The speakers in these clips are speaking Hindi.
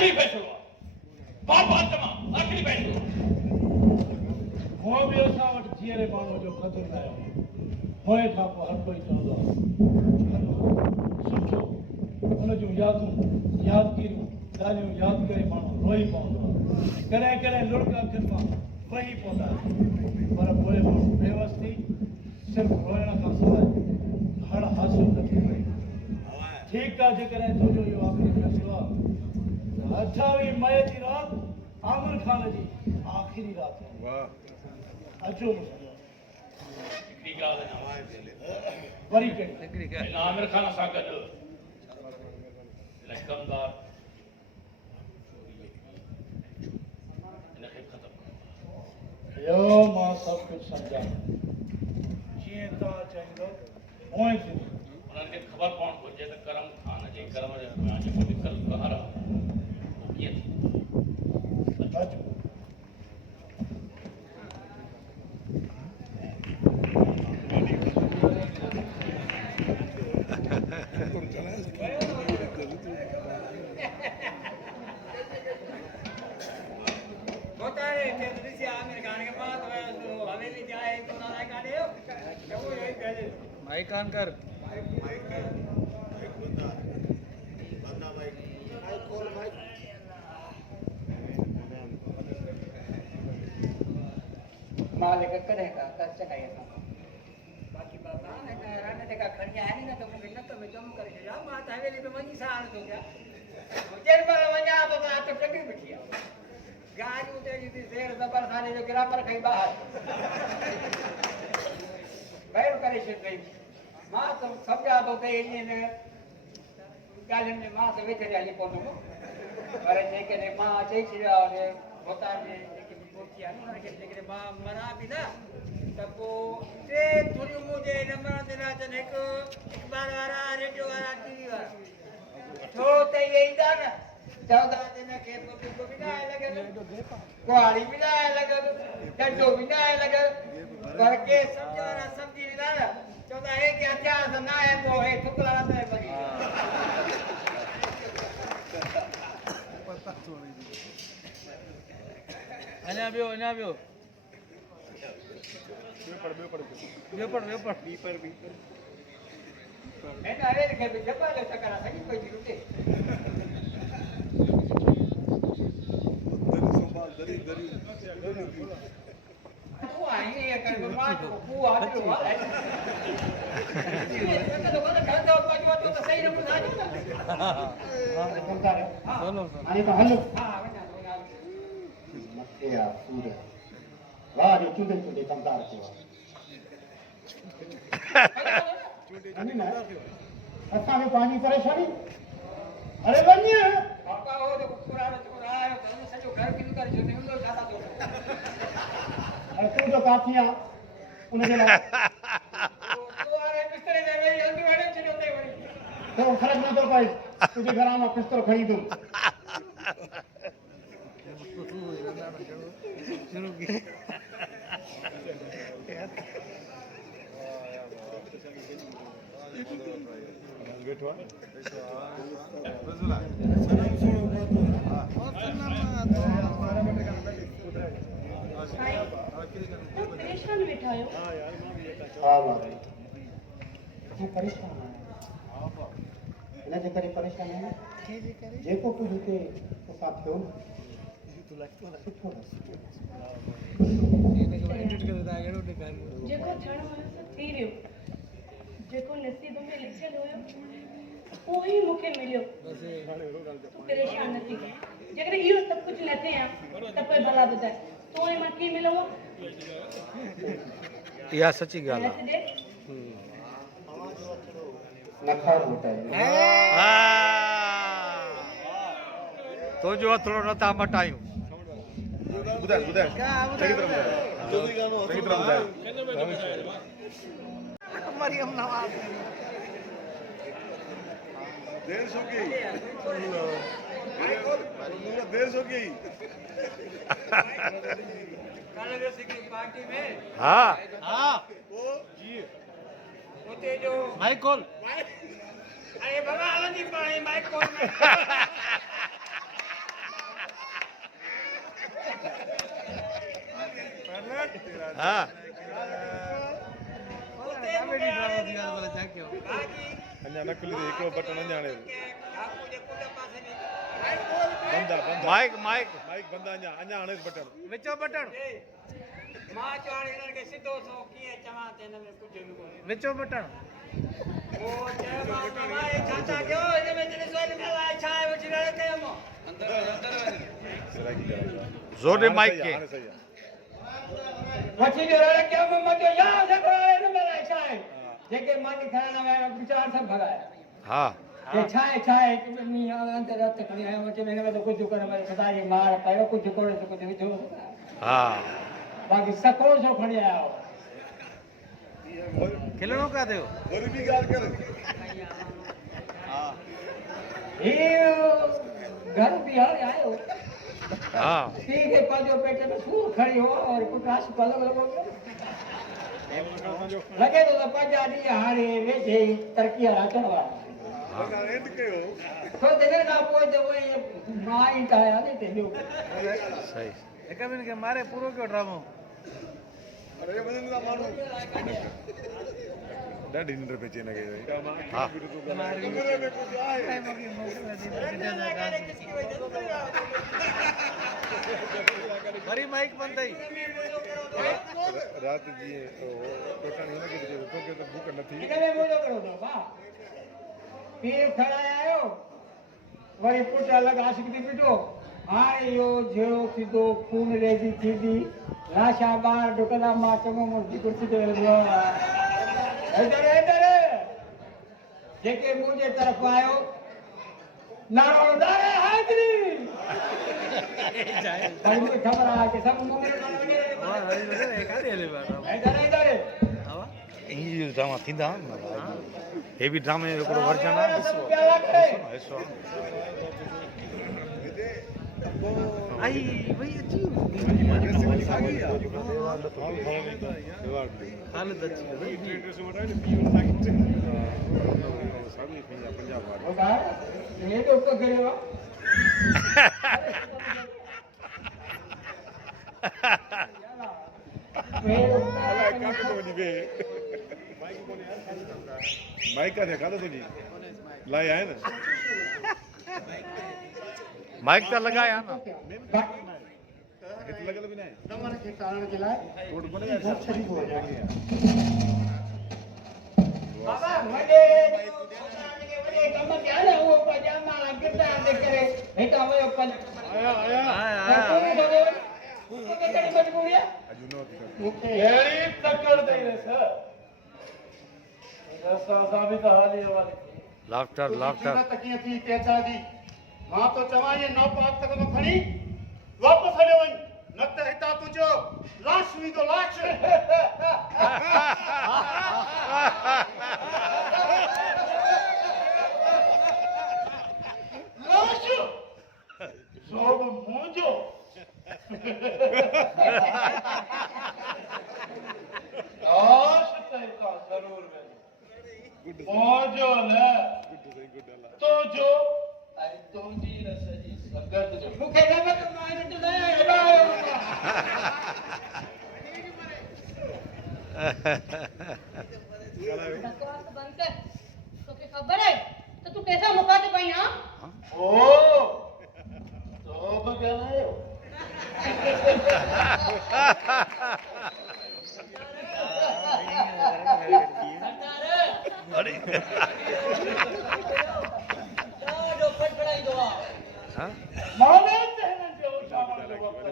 आखिरी फैसलो बात बात तमा आखिरी फैसलो हो बियो सा वट जीरे मानो जो खतरो आयो होए था को हर कोई चंदो सुठो उन जो यादगिरियूं ॻाल्हियूं यादि करे माण्हू रोई पवंदो आहे कॾहिं कॾहिं लुड़का अखियुनि मां वही पवंदा पर पोइ माण्हू बेवस थी सिर्फ़ु रोइण खां सवाइ हड़ हासिल न थी पई ठीकु आहे जेकॾहिं तुंहिंजो इहो आख़िरी फ़ैसिलो आहे 28 मई जी राति आमिर ख़ान जी आख़िरी राति आहे अचो हिकिड़ी ॻाल्हि वरी कहिड़ी हिन आमिर ख़ान सां गॾु लश्करदार हिनखे ख़तमु यो मां सभु कुझु सम्झां जीअं तव्हां चईंदो उएं थींदो उन्हनि खे ख़बर पवणु घुरिजे त करम ख़ान जे कर्म जे जेको निकल कहर आहे उहो कीअं थींदो अचो माइक ऑन कर मालिक कॾहिं का कर चकाई असां बाक़ी बाबा रान जेका खणी आया नी न त मूंखे नक में जम करे छॾिया मां त हवेली में वञी साण थो कयां जेर पर वञा त हथ टकी बीठी आहे गाॾियूं ते देर ज़बर थाने जो गिरापर खई ॿाहिरि बैर करे छॾी मां त सम्झा थो त ईअं ॻाल्हियुनि में मां त वेझे हली पवंदुमि पर जेकॾहिं मां चई छॾियो आहे भोतार में जेके पोची आहे न हुनखे जेकॾहिं मां मरां बि न त पोइ टे थोरियूं मुंहिंजे नंबर ते न अचनि हिकु अख़बार वारा रेडियो वारा टीवी वारा छो त इहे ईंदा न चवंदा हिनखे बि न आहे लॻियल कुहाड़ी बि न आहे लॻियल डंडो बि न आहे लॻियल पर के सम्झ वारा सम्झी वेंदा न चवंदा हे के हथियार सां न आहे पोइ हे ठुकला न लॻी अञा ॿियो हिन हवेली खे बि जबल चकर आहे सॼी पई थी लुटे तूं आई ईअं करे मां तो तूं आजो आहे तो कोन घर जो पजो तो सही न ॿुधायो न हाणे तो हल हा वञा मथे आ सूरज वाह जो चुंडे कमदार थियो असां में पानी परेशानी अरे वञ पापा हो तो पुरानो छोरा आयो त सॼो घर किन करे छॾे उन दादा तो अरे तू जो काठिया उन जे लाइ तो अरे बिस्तरे में वेही हल्दी वणे छॾियो ते वरी तो फर्क न थो पए तुंहिंजे घरां मां बिस्तरो खणी दूं परेशान वेठा आहियो हा भाई तूं परेशान आहियां हिन जे करे परेशान आहियां जेको कुझु हिते तोसां थियो न सुठो जेको थियणो हुयो सो थी वियो जेको नसीब में लिखियल हुयो उहो ई मूंखे मिलियो तूं परेशान न थी जेकॾहिं इहो सभु कुझु न थिए त पोइ भला ॿुधाए तूं ऐं मां कीअं मिलूं इहा सची ॻाल्हि आहे नखार मोटाए तुंहिंजो हथड़ो नथा मटायूं मरियम नवाज़ देर हो गई पार्टी में हाँ जी उते जो माइक खोल अरे बाबा हलंदी पाणी माइक खोल हाँ अञा नकली हिकिड़ो बटन अञाणे माइक माइक माइक बंद अञा हाणे बटन विचो बटन मां चवां हिननि खे सिधो सो कीअं चवां त हिन में कुझु बि कोन्हे विचो बटन पोइ चयोमांसि मामा हे छा था कयो हिन में जॾहिं सोन में लाइ छा आहे वठी रहियो कयो मां जोर ॾे माइक खे हाणे सही आहे वठी रहियो कयो मां चयो यार देखो हिन में लाइ छा आहे जेके मानी खाइण वारा वीचार सभु भॻाया हा કે છાય છાય ની અંદર રત કરી આયો કે મેને તો કુછ કરે મારે ખદાઈ માર પાયો કુછ કરે તો કુછ વિજો हा બાકી સકરો જો ખણી આયો खिलणो का थियो वरी बि ॻाल्हि कर એ घर बिहार आयो हा ठीक है पाजो पेट में सूर खड़ी हो और कुछ आस पलक लगो लगे तो पाजा दी हारे वेठे तरकी राचण वाला एंड कयो तो देने ना पोइ तो वो मां ही आया नहीं ते सही हिक ॿिनि खे मारे पूरो कयो ड्रामो अरे वञनि था माण्हू ॾाढी निंड पई अचे हिनखे हा कमरे में कुझु आहे वरी माइक बंद अथई राति जीअं टोटाणी हुनखे बि चयो तोखे त भूख नथी इनमें बोलो करो तो वाह पीर खड़ा आयो वरी पुट अलग आशिक दी पिटो हाणे यो जेड़ो सीधो खून रेजी थींदी लाशा बार ढुकला मां चङो मुर्गी कुर्सी ते वेठो इधर इधर जेके मुंहिंजे तरफ़ आयो नारो नारे हाज़री पर मूंखे ख़बर आहे कि सभु मुंहिंजे इधर इधर इंग्लिश ड्रामा थींदा हे बि ड्रामे जो हिकिड़ो वर्जन आहे हिसो आई भई अची हालत अची ये तो उसको गिरेगा माइक का देखा तो तुझी लाई आहे ना माइक त लॻाया न किथे लॻल बि न आहे दमन खे टारण जे लाइ कोट बने बाबा वॾे कम कया न उहो पजामा गिरदा करे हेठां वियो पंज आया आया कहिड़ी मजबूरी आहे अजू नो अहिड़ी तकड़ ॾेई सर असां बि त हाल ई हवाले लाफ्टर लाफ्टर कीअं थी तेजा जी मां तो चवां ये नौ पाक तक में खणी वापस हलियो वञ न त हितां तुंहिंजो लाश वेंदो लाश लाश सब मुंहिंजो लाश त हितां ज़रूर वेंदो मुंहिंजो न तुंहिंजो ऐं तुंहिंजी न सॼी संगत जो मूंखे लॻे थो मां हिन ते न आयो बकवास बंद कर तोखे खबर है तो तू कैसा मुखातिब आई हां ओ तो बगायो अरे ॾाढो फटफड़ाईंदो आहे हां माने त हिननि जो शाम जो वक़्तु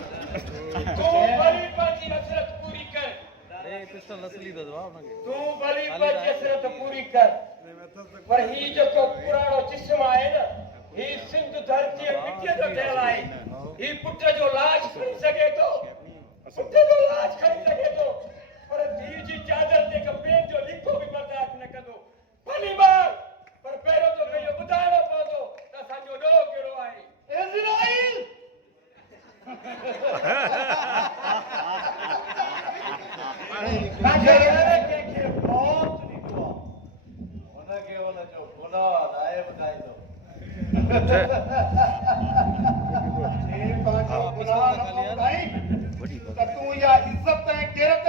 तू भली पंहिंजी हसरत पूरी कर पिस्टल असली दवा उनखे तू भली पंहिंजी हसरत पूरी कर पर ही जेको पुराणो जिस्म आहे न ही सिंध धरती मिटीअ जो ठहियल आहे ही पुट जो लाज खणी सघे थो पुट जो लाज खणी सघे थो पर धीउ जी चादर ते हिकु ॿिए जो लिखो बि बर्दाश्त न कंदो भली बार पर पहिरियों तो इहो ॿुधाइणो पवंदो त असांजो ॾोह कहिड़ो आहे इज़राइल कंहिंखे मौत ॾींदो आहे हुनखे हुनजो गुनाह लाइ ॿुधाए गैरत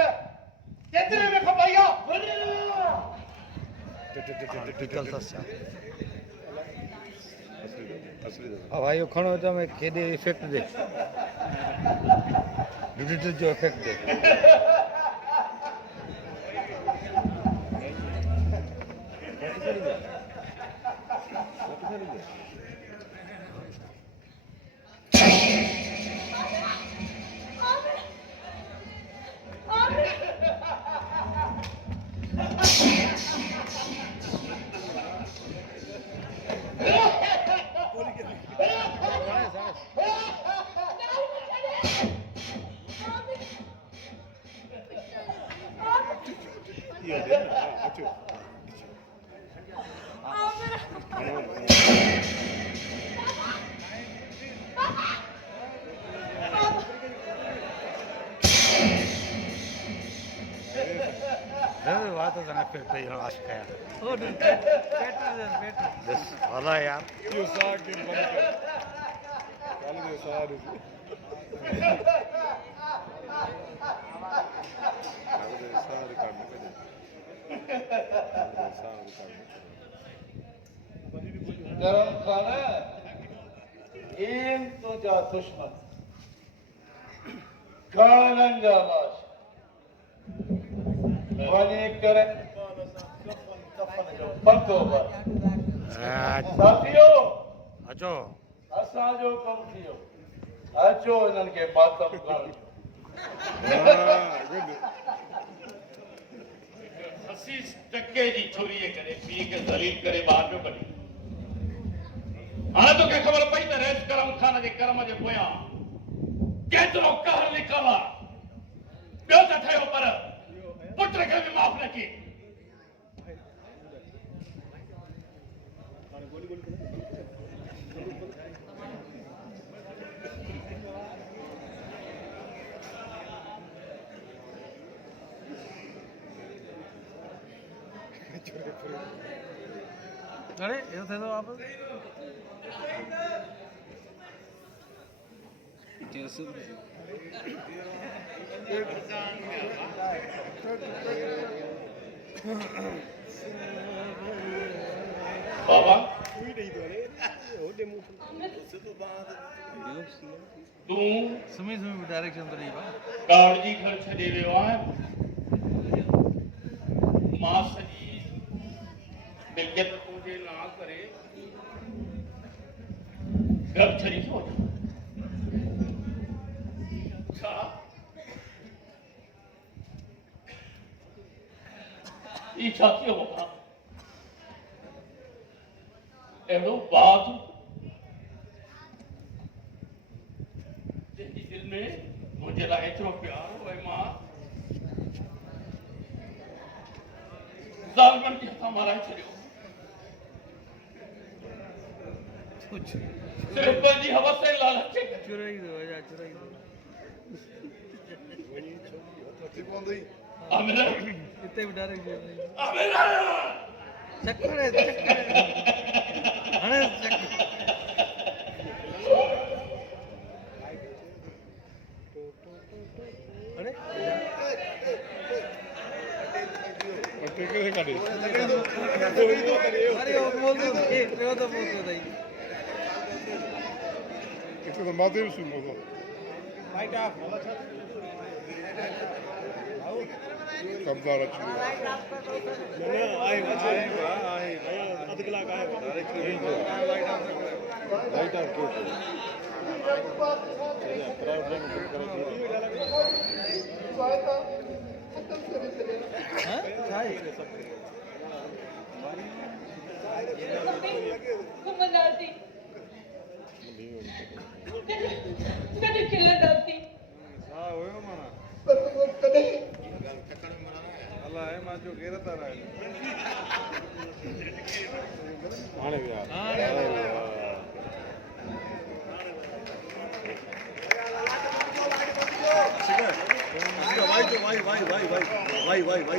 केतिरे में खपाई आहे टिकल तस्या असली હા ભાઈ ખણો તમે કેદે ઇફેક્ટ દે ડિજિટલ જો ઇફેક્ટ દે વાત તો તને ફેર થઈ આશ કયા ઓ બેટર બસ ભલા યાર यो साग के बंद कर काले दे साग गरम खाना इन तुझा दुश्मन खानन जा लाश वने करे पतो साथियों अचो असांजो कम थियो अचो इन्हनि खे मातम करणु हसीस टके जी छोरीअ करे पीउ खे ज़लील करे ॿाहिरि पियो कढी हाणे तोखे ख़बर पई त रेस करम खान जे कर्म जे पोयां केतिरो कहर लिखल आहे ॿियो त ठहियो पर पुट खे बि माफ़ न कई अरे ये थे तो आप बाबा तूं सुमी डायरेक्शन तो नहीं बा कावड़जी घर छॾे वियो आहे मां सॼी मिल्कियत तुंहिंजे नाम करे घर छॾी थो वञा छा ई छा थियो बाबा अहिड़ो बाज़ जंहिंजी दिलि में मुंहिंजे लाइ एतिरो प्यारु ऐं मां ज़ालिमनि खे हथां माराए छॾियो सिर्फ़ पंहिंजी हवस ऐं लालच खे चुराई दो या चुराई दो आमिर इतने भी डायरेक्शन आमिर चक्कर है हने चक्कर अरे कैसे काटे अरे वो बोल दो एक वो तो बोल दो भाई इसे तो माथे में सुनो तो राइट ऑफ कब्जा रखियो ना आए आध कलाक आए राइट ऑफ के घुमंदासीं कॾहिं खिलंदासीं हां होयो माना कॾहिं अल्लाह है मां जो गैरत आ रहा है हाणे यार वाई